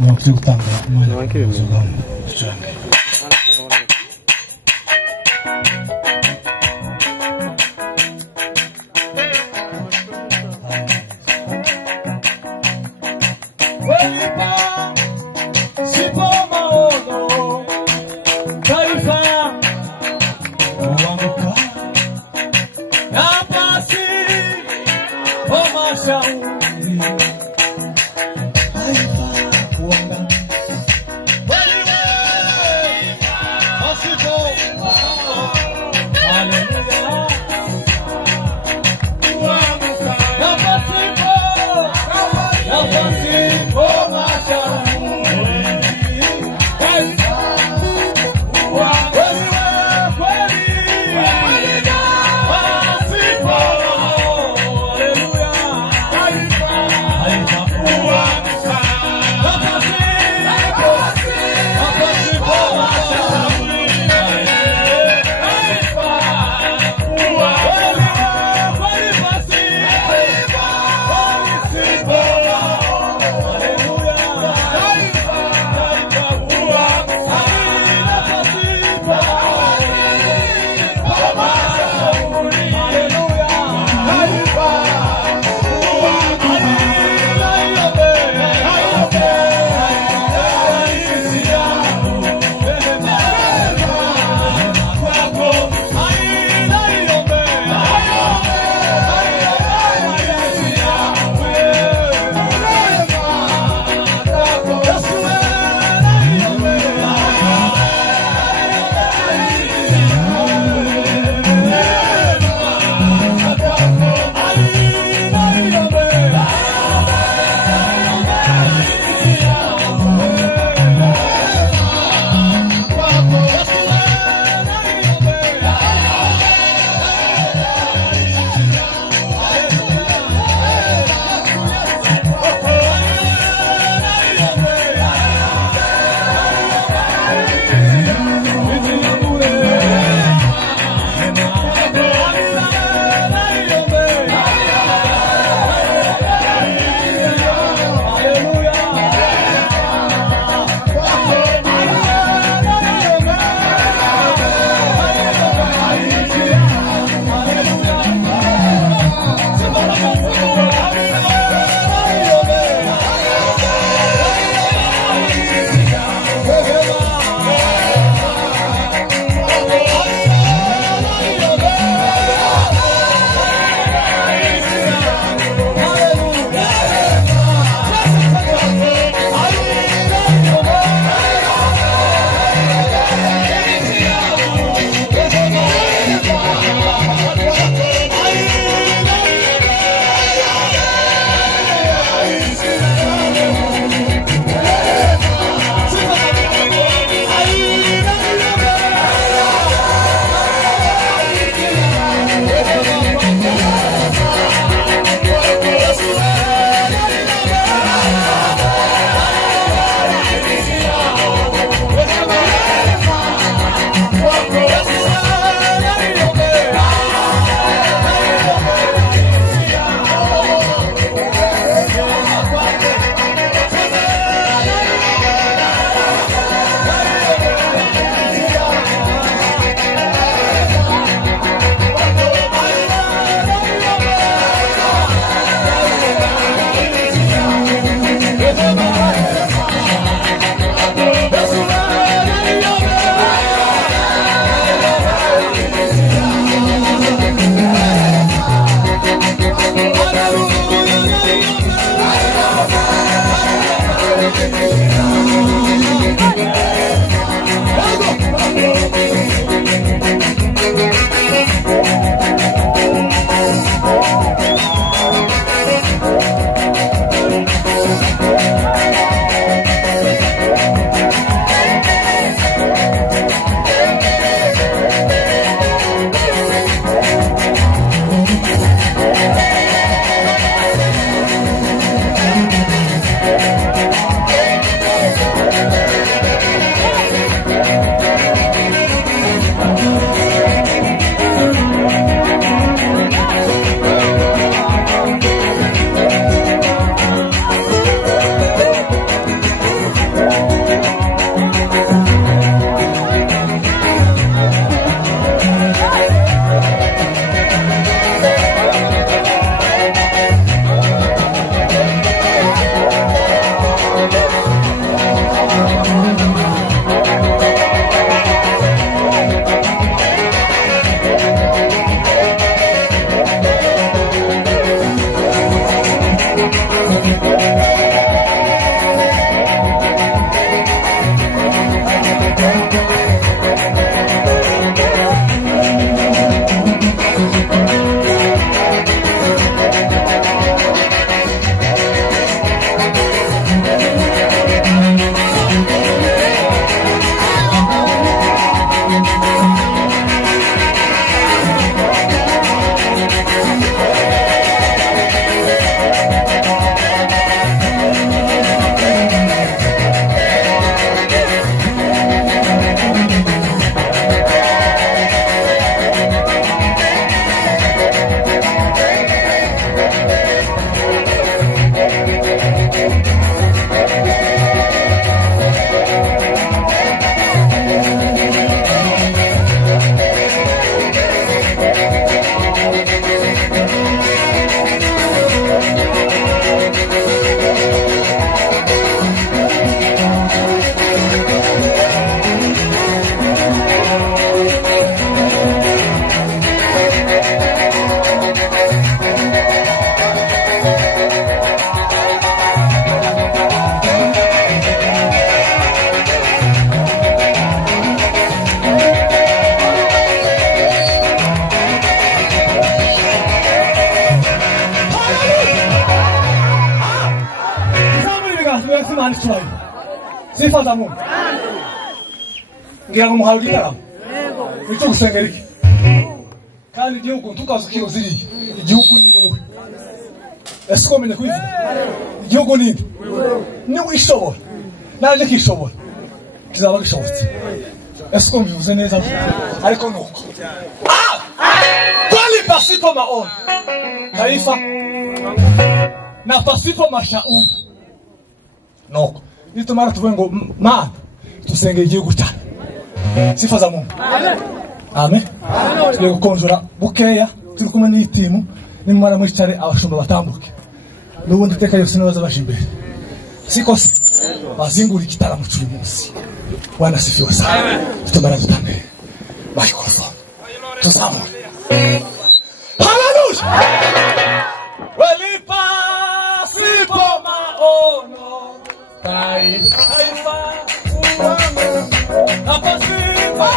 Mwakili kutanga Mwakili mimi. Simani Chulayi. Sifa za Mungu. Ngira ngo muhawe gitaramo. Nicyo gusengera iki. Kandi igihugu tukazukiro ziri. Igihugu ni wewe. Ese ko menye kwivuga. Igihugu ni ni wishobora. Naje kishobora. Kizaba gishobotse. Ese ko mbivuze neza ariko nuko. Kwani pasipo maoni taifa na pasipo mashauri nuko nitumara tuvuge ngo Mana tusenge igihugu cyane. Sifa za Mungu. Amen. Tugiye gukonjora bukeya turi kumwe n'itimu nimara mwicare abashumba batambuke. N'ubundi teka yose nabaza baje imbere. Siko bazingura igitaramo cy'uyu munsi. Bwana sifiwe sana. Tutamara tutane. Microphone. Tuzamure. Hallelujah. Walipa sipo maono. Taifa uwangu. Napasipa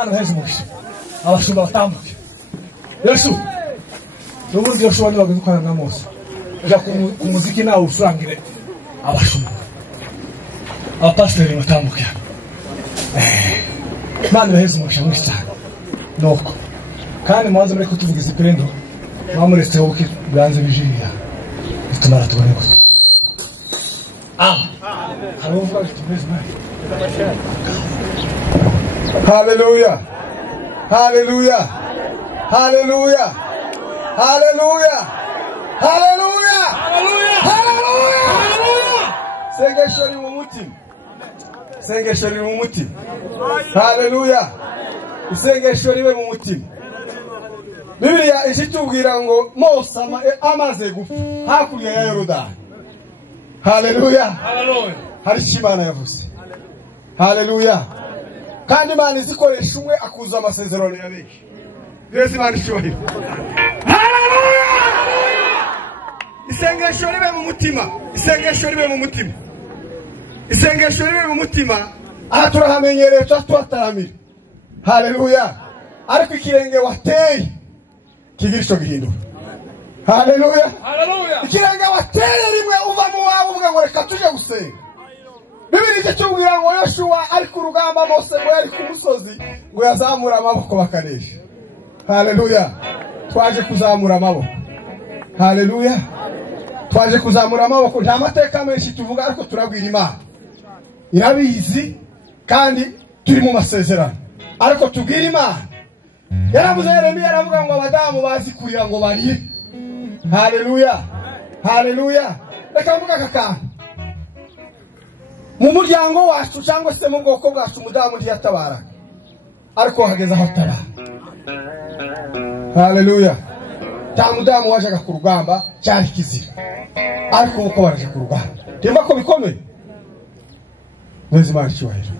Mana hezi mugisha abashumba batambuke Yesu n'ubundi Yoshua nibaga dukana na Mose uja ku muziki nawe ushurangire abashumba abapasiteri batambuke Mana hezi mugisha mugisha noko kandi mwanze muri kutuvugiza ipendo mwamuretse woke byanze bijiriya bitumara tubone gusa Hallelujah. Hallelujah. Hallelujah. Hallelujah. Hallelujah. Hallelujah. Hallelujah. Sengeshori mu mutima. Sengeshori mu mutima. Hallelujah. Sengeshori mu mutima. Biblia ishitubwira ngo Mose amaze gupfa hakurya ya Yorodani. Hallelujah. Hallelujah. Hari Imana yavuze. Hallelujah. Kandi Imana izikoresha umwe akuza amasezerano ya benshi. Yesu Imana ishoboye. Hallelujah. Isengesho ribe mu mutima. Isengesho ribe mu mutima. Isengesho ribe mu mutima. Aha turahamenyereye twataramira. Hallelujah. Ariko ikirenge wateye kigirisho gihindura. Hallelujah. Hallelujah. Ikirenge wateye rimwe uva mu wawe uvuga ngo reka tuje gusenga. Bibiri cyubwira ngo Yoshua ari ku rugamba Mose ngo yari ku musozi ngo yazamura amaboko bakanesha. Hallelujah. Twaje kuzamura amaboko. Hallelujah. Twaje kuzamura amaboko nta mateka menshi tuvuga ariko turabwira Imana. Irabizi kandi turi mu masezerano. Ariko tubwira Imana. Yaravuze Yeremiya aravuga ngo abadamu bazikurira ngo bariye. Hallelujah. Hallelujah. Reka mvuga kakana. Mu muryango wacu cyangwa se mu bwoko bwacu umudamu ndiyatabara. Ariko hageze aho atara. Hallelujah. Ta mudamu waje ku rugamba cyari kizira. Ariko uko baraje ku rugamba. Temba ko bikomeye. Mwezi mari cyubahiro.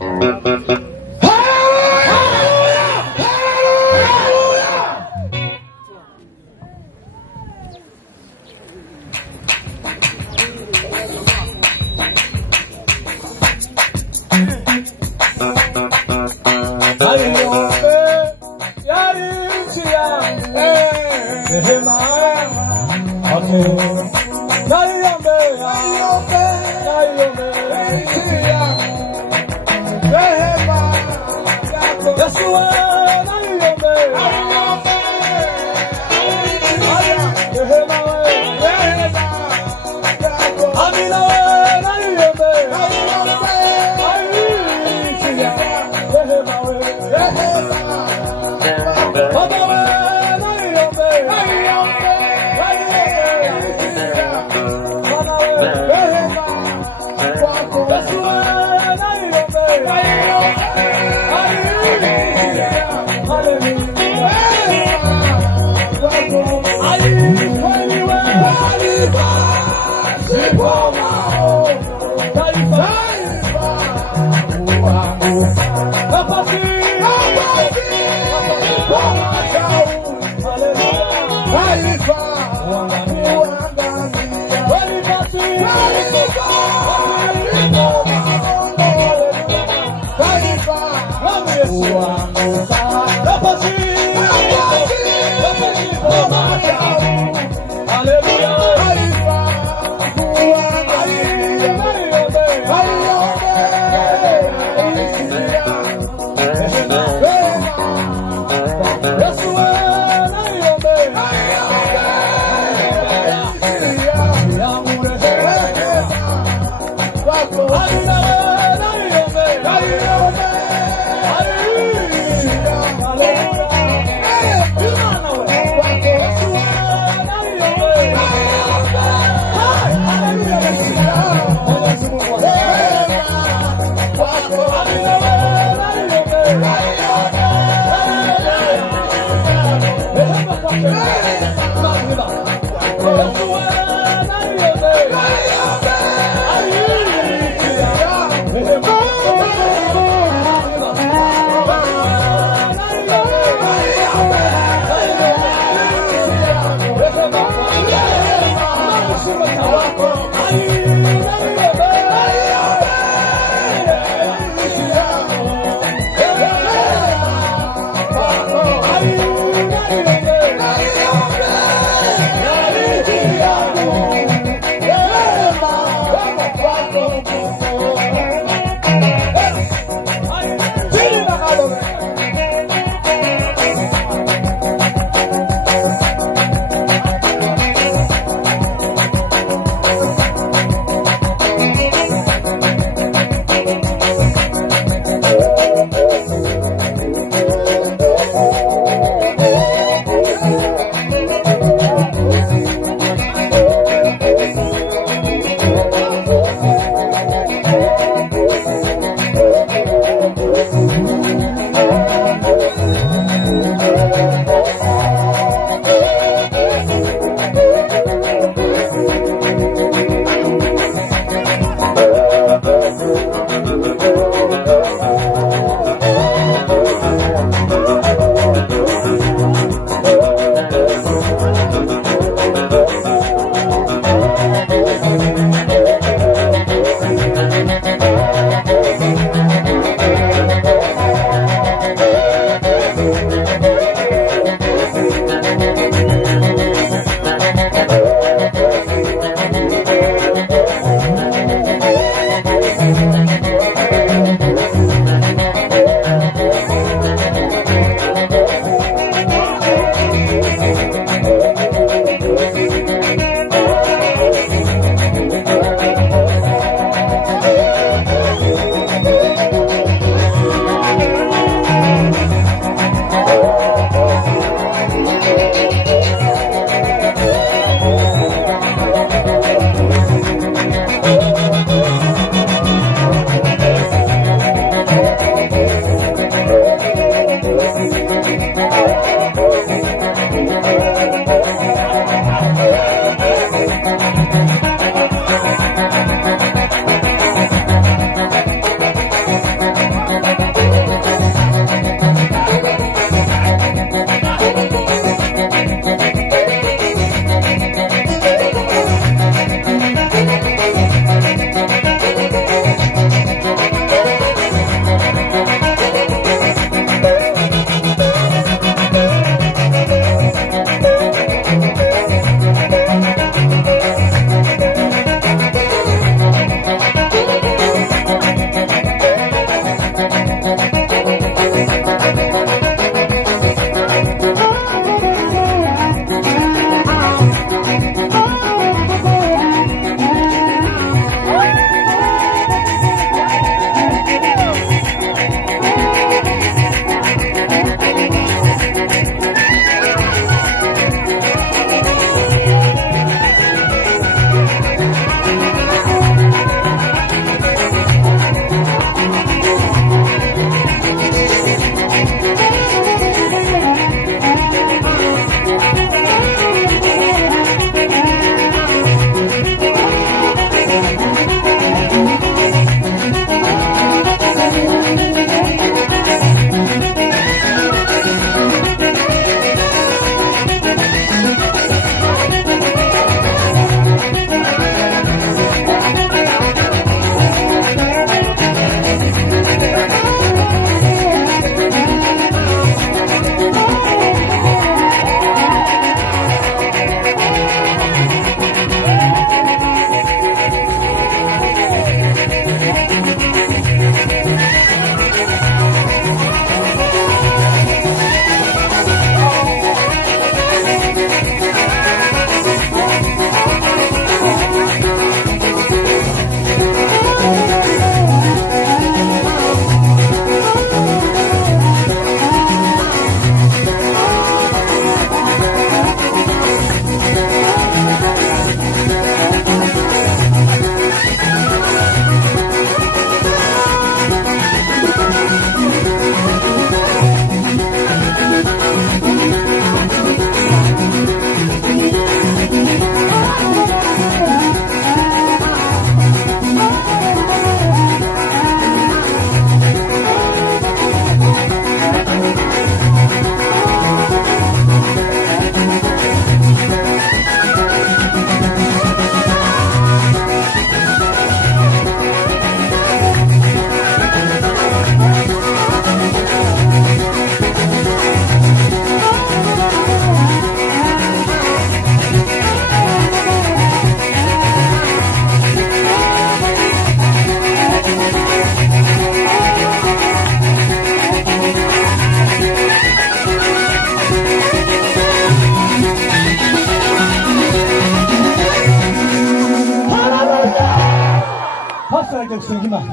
pastor ajya gusenga Imana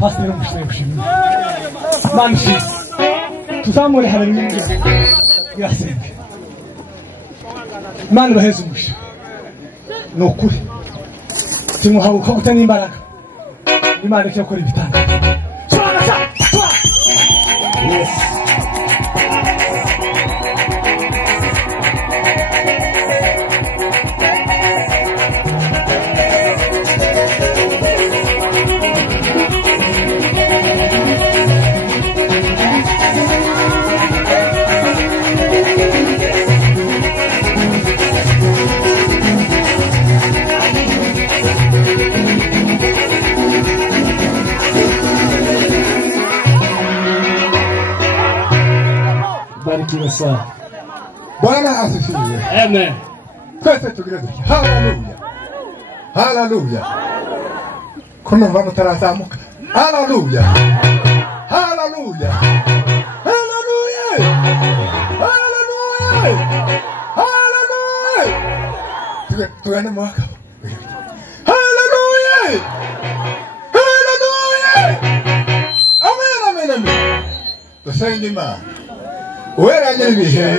pastor umushimye gushimira Imana ishimwe tuzamure haleluya yasenge Imana ibaheze umugisha ni ukuri timuhabuka gutana imbaraga Imana icyo gukora ibitanga yes barikiwe sana. Bwana asifiwe. Amen. Twese tugireze. Haleluya. Haleluya. Kuna mvano tarazamuka. Haleluya. Haleluya. Haleluya. Haleluya. Haleluya. Tugane mwaka. Haleluya. Haleluya. Amen, amen, amen. Tusenge Imana. Wera nyebihe